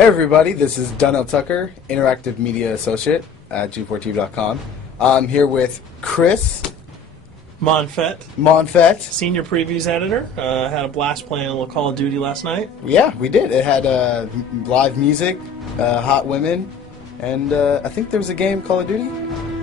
Hey everybody, this is Donnell Tucker, Interactive Media Associate at G4TV.com. I'm here with Chris Monfett, Senior Previews Editor. Had a blast playing a little Call of Duty last night. Yeah, we did. It had live music, hot women, and I think there was a game, Call of Duty?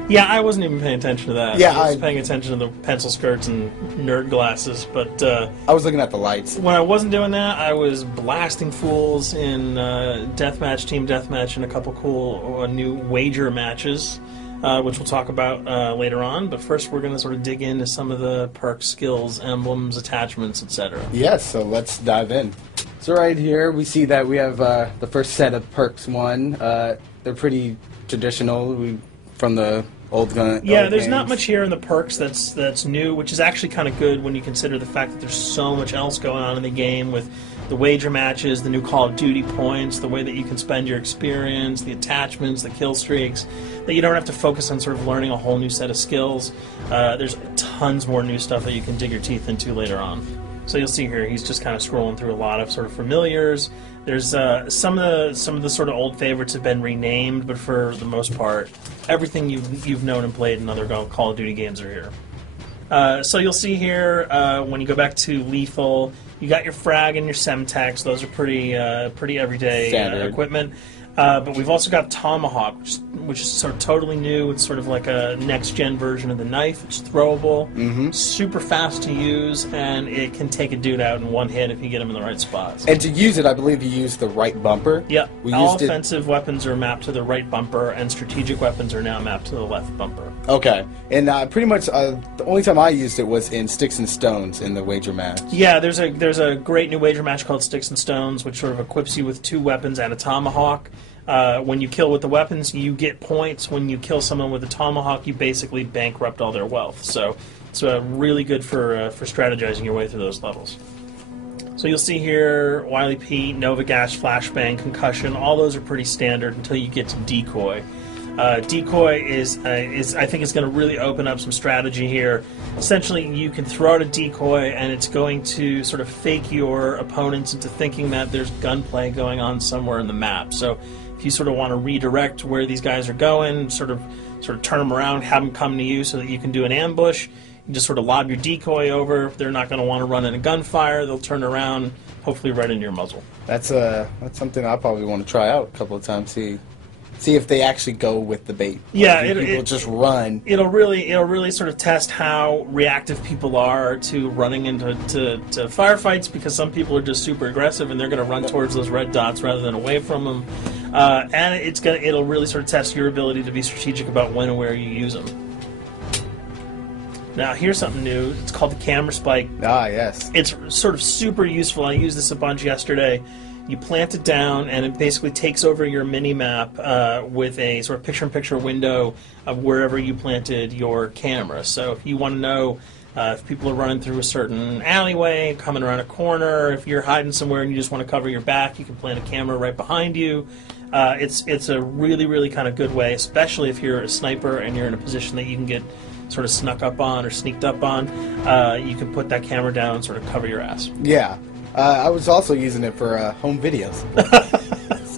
Yeah, I wasn't even paying attention to that. Yeah, I was paying attention to the pencil skirts and nerd glasses, but I was looking at the lights. When I wasn't doing that, I was blasting fools in deathmatch, team deathmatch, and a couple cool new wager matches, which we'll talk about later on. But first, we're going to sort of dig into some of the perks, skills, emblems, attachments, etc. Yes, so let's dive in. So right here, we see that we have the first set of perks one. They're pretty traditional from the old gun. Yeah, old there's games. not much here in the perks that's new, which is actually kind of good when you consider the fact that there's so much else going on in the game with the wager matches, the new Call of Duty points, the way that you can spend your experience, the attachments, the kill streaks, that you don't have to focus on sort of learning a whole new set of skills. There's tons more new stuff that you can dig your teeth into later on. So you'll see here, he's just kind of scrolling through a lot of sort of familiars. There's some of the sort of old favorites have been renamed, but for the most part, everything you've known and played in other Call of Duty games are here. So you'll see here when you go back to Lethal, you got your frag and your Semtex. Those are pretty everyday equipment. But we've also got Tomahawk, which is sort of totally new. It's sort of like a next-gen version of the knife. It's throwable, super fast to use, and it can take a dude out in one hit if you get him in the right spots. And to use it, I believe you use the right bumper. Yeah, all offensive weapons are mapped to the right bumper, and strategic weapons are now mapped to the left bumper. Okay, and pretty much the only time I used it was in Sticks and Stones in the wager match. Yeah, there's a great new wager match called Sticks and Stones, which sort of equips you with 2 weapons and a tomahawk. When you kill with the weapons, you get points. When you kill someone with a tomahawk, you basically bankrupt all their wealth. So it's really good for strategizing your way through those levels. So you'll see here, Wily Pete, Nova Gash, Flashbang, Concussion. All those are pretty standard until you get to Decoy. Decoy is I think it's going to really open up some strategy here. Essentially, you can throw out a decoy, and it's going to sort of fake your opponents into thinking that there's gunplay going on somewhere in the map. So if you sort of want to redirect where these guys are going, sort of turn them around, have them come to you so that you can do an ambush, you just sort of lob your decoy over. They're not going to want to run in a gunfire. They'll turn around, hopefully right into your muzzle. That's something I probably want to try out a couple of times. See if they actually go with the bait. Yeah, people just run. It'll really sort of test how reactive people are to running into firefights, because some people are just super aggressive and they're going to run towards those red dots rather than away from them. And it'll really sort of test your ability to be strategic about when and where you use them. Now here's something new. It's called the camera spike. Ah, yes. It's sort of super useful. I used this a bunch yesterday. You plant it down, and it basically takes over your mini-map with a sort of picture-in-picture window of wherever you planted your camera. So if you want to know if people are running through a certain alleyway, coming around a corner, if you're hiding somewhere and you just want to cover your back, you can plant a camera right behind you. It's a really kind of good way, especially if you're a sniper and you're in a position that you can get sort of snuck up on or sneaked up on. You can put that camera down and sort of cover your ass. Yeah. I was also using it for home videos.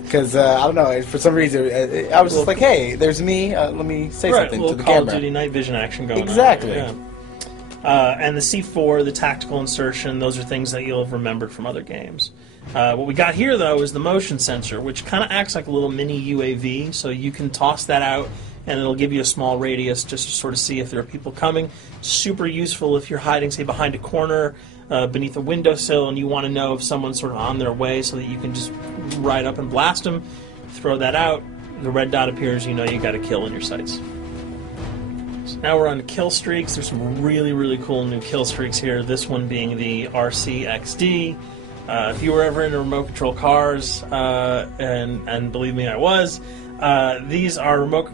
Because, I don't know, for some reason, I was just like, hey, there's me, let me say something to the Call camera. of Duty night vision action going exactly. on. Yeah. And the C4, the tactical insertion, those are things that you'll have remembered from other games. What we got here, though, is the motion sensor, which kind of acts like a little mini UAV, so you can toss that out, and it'll give you a small radius just to sort of see if there are people coming. Super useful if you're hiding, say, behind a corner, beneath a windowsill, and you want to know if someone's sort of on their way so that you can just ride up and blast them. Throw that out, the red dot appears, you know you got a kill in your sights. So now we're on to kill streaks. There's some really cool new kill streaks here, this one being the RCXD. If you were ever into remote control cars, and believe me, I was, these are remote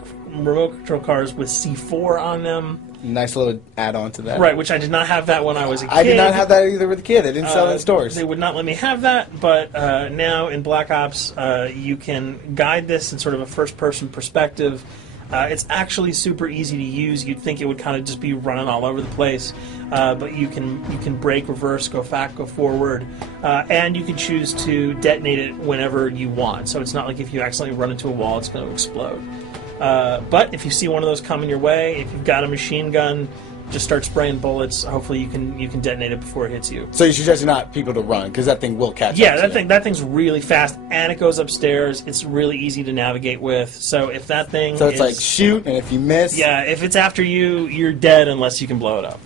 control cars with C4 on them. Nice little add-on to that. Right, which I did not have that when I was a kid. I did not have that either with a kid. They didn't sell it in stores. They would not let me have that, but now in Black Ops, you can guide this in sort of a first-person perspective. It's actually super easy to use. You'd think it would kind of just be running all over the place, but you can brake, reverse, go back, go forward, and you can choose to detonate it whenever you want. So it's not like if you accidentally run into a wall, it's going to explode. But if you see one of those coming your way, if you've got a machine gun, just start spraying bullets. Hopefully you can detonate it before it hits you. So you suggest not people to run, because that thing will catch up. Yeah, that thing's really fast, and it goes upstairs. It's really easy to navigate with. So if that thing So it's like shoot, and if you miss... Yeah, if it's after you, you're dead unless you can blow it up.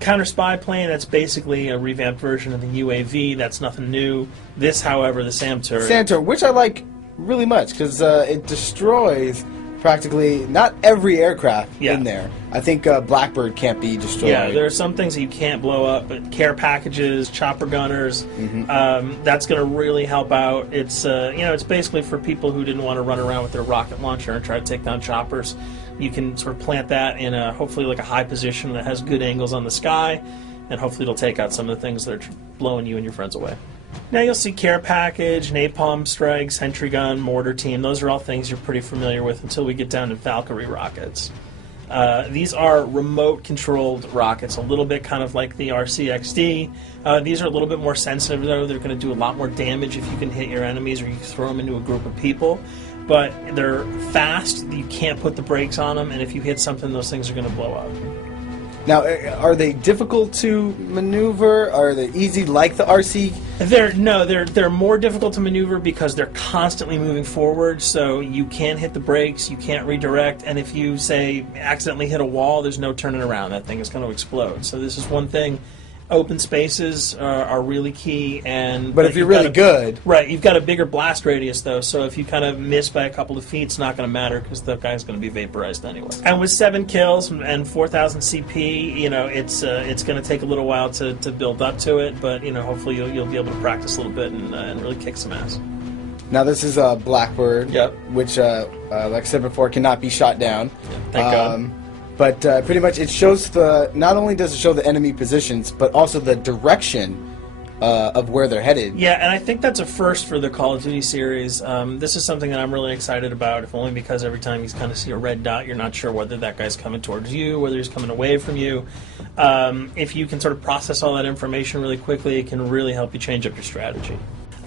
Counter spy plane, that's basically a revamped version of the UAV. That's nothing new. This, however, the SAM turret... SAM turret, which I like really much, because it destroys... practically not every aircraft in there. I think Blackbird can't be destroyed. Yeah, there are some things that you can't blow up, but care packages, chopper gunners, that's going to really help out. It's it's basically for people who didn't want to run around with their rocket launcher and try to take down choppers. You can sort of plant that in a hopefully like a high position that has good angles on the sky, and hopefully it'll take out some of the things that are blowing you and your friends away. Now you'll see care package, napalm strike, sentry gun, mortar team. Those are all things you're pretty familiar with until we get down to Valkyrie rockets. These are remote-controlled rockets, a little bit kind of like the RCXD. These are a little bit more sensitive, though. They're going to do a lot more damage if you can hit your enemies or you throw them into a group of people. But they're fast, you can't put the brakes on them, and if you hit something, those things are going to blow up. Now, are they difficult to maneuver? Are they easy like the RC? They're more difficult to maneuver because they're constantly moving forward, so you can't hit the brakes, you can't redirect, and if you, say, accidentally hit a wall, there's no turning around. That thing is going to explode. So this is one thing. Open spaces are really key, but if you're really good, right? You've got a bigger blast radius, though, so if you kind of miss by a couple of feet, it's not going to matter because the guy's going to be vaporized anyway. And with 7 kills and 4,000 CP, it's going to take a little while to build up to it, but hopefully you'll be able to practice a little bit and really kick some ass. Now this is a Blackbird, which, like I said before, cannot be shot down. Yeah, thank God. But pretty much it shows not only does it show the enemy positions, but also the direction of where they're headed. Yeah, and I think that's a first for the Call of Duty series. This is something that I'm really excited about, if only because every time you kind of see a red dot, you're not sure whether that guy's coming towards you, whether he's coming away from you. If you can sort of process all that information really quickly, it can really help you change up your strategy.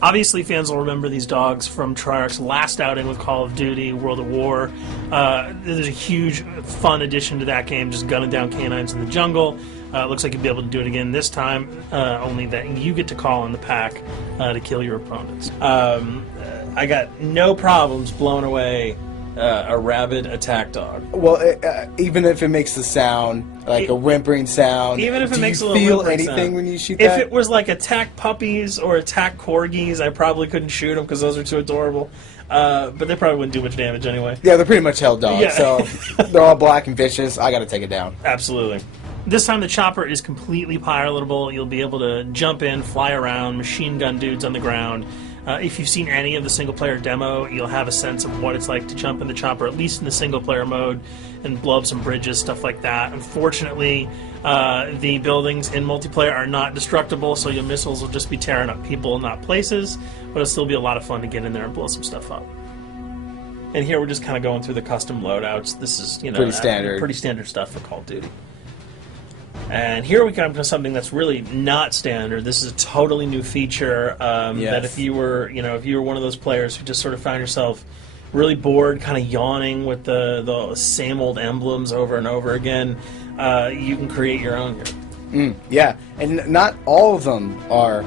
Obviously, fans will remember these dogs from Treyarch's last outing with Call of Duty, World at War. There's a huge, fun addition to that game, just gunning down canines in the jungle. Looks like you'll be able to do it again this time, only that you get to call in the pack to kill your opponents. I got no problems blowing away a rabid attack dog. Well, even if it makes the sound, like a whimpering sound, even if it makes a little feel whimpering anything sound. when you shoot that? If it was like attack puppies or attack corgis, I probably couldn't shoot them because those are too adorable. But they probably wouldn't do much damage anyway. Yeah, they're pretty much held dogs, Yeah. so they're all black and vicious. I got to take it down. Absolutely. This time the chopper is completely pilotable. You'll be able to jump in, fly around, machine gun dudes on the ground. If you've seen any of the single-player demo, you'll have a sense of what it's like to jump in the chopper, at least in the single-player mode, and blow up some bridges, stuff like that. Unfortunately, the buildings in multiplayer are not destructible, so your missiles will just be tearing up people, not places, but it'll still be a lot of fun to get in there and blow some stuff up. And here we're just kind of going through the custom loadouts. This is, pretty standard. Pretty standard stuff for Call of Duty. And here we come to something that's really not standard. This is a totally new feature that if you were one of those players who just sort of found yourself really bored, kind of yawning with the same old emblems over and over again, you can create your own here. Yeah, and not all of them are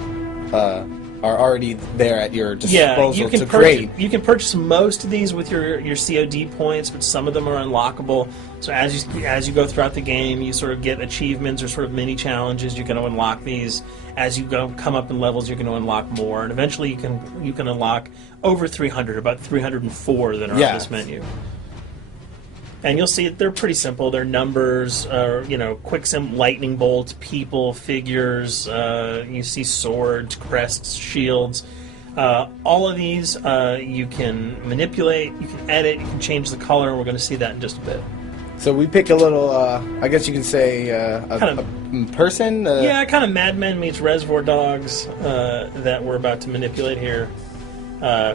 already there at your disposal to create. You can purchase most of these with your COD points, but some of them are unlockable. So as you go throughout the game, you sort of get achievements or sort of mini challenges. You're going to unlock these. As you come up in levels, you're going to unlock more, and eventually you can unlock over 300, about 304 that are on this menu. And you'll see they're pretty simple. They're numbers, quick lightning bolts, people, figures. You see swords, crests, shields. All of these you can manipulate, you can edit, you can change the color, and we're going to see that in just a bit. So we pick a little, I guess you can say, a person? Yeah, kind of Mad Men meets Reservoir Dogs that we're about to manipulate here.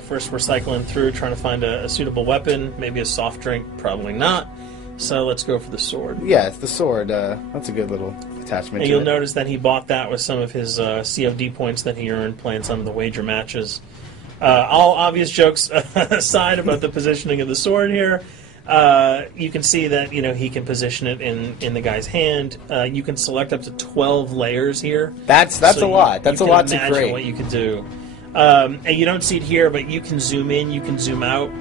First, we're cycling through, trying to find a suitable weapon. Maybe a soft drink, probably not. So let's go for the sword. Yeah, it's the sword. That's a good little attachment. And you'll notice that he bought that with some of his COD points that he earned playing some of the wager matches. All obvious jokes aside about the positioning of the sword here, you can see that he can position it in the guy's hand. You can select up to 12 layers here. That's a lot. That's a lot to create. What you can do. And you don't see it here, but you can zoom in, you can zoom out.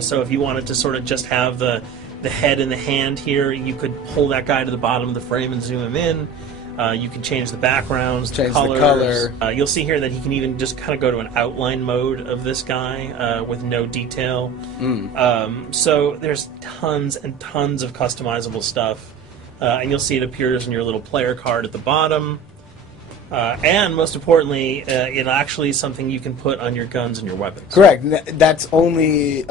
So if you wanted to sort of just have the head and the hand here, you could pull that guy to the bottom of the frame and zoom him in. You can change the backgrounds, change colors. the color. You'll see here that he can even just kind of go to an outline mode of this guy with no detail. So there's tons and tons of customizable stuff. And you'll see it appears in your little player card at the bottom. And most importantly, it actually is something you can put on your guns and your weapons. Correct. That's only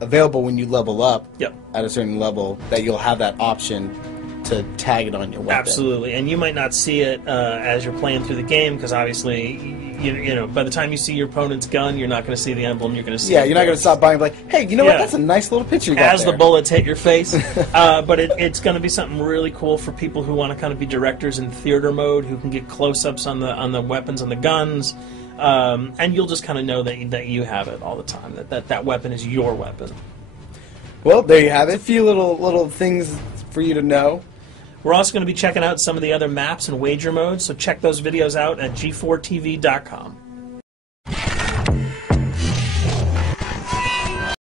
available when you level up at a certain level, that you'll have that option to tag it on your weapon. Absolutely. And you might not see it as you're playing through the game, because obviously, by the time you see your opponent's gun, you're not going to see the emblem. You're going to see you're not going to stop by and be like, hey, you know what? That's a nice little picture you got as there. the bullets hit your face. But it's going to be something really cool for people who want to kind of be directors in theater mode, who can get close-ups on the weapons and the guns. And you'll just kind of know that you have it all the time, that weapon is your weapon. Well, there you have it. A few little things for you to know. We're also going to be checking out some of the other maps and wager modes, so check those videos out at g4tv.com.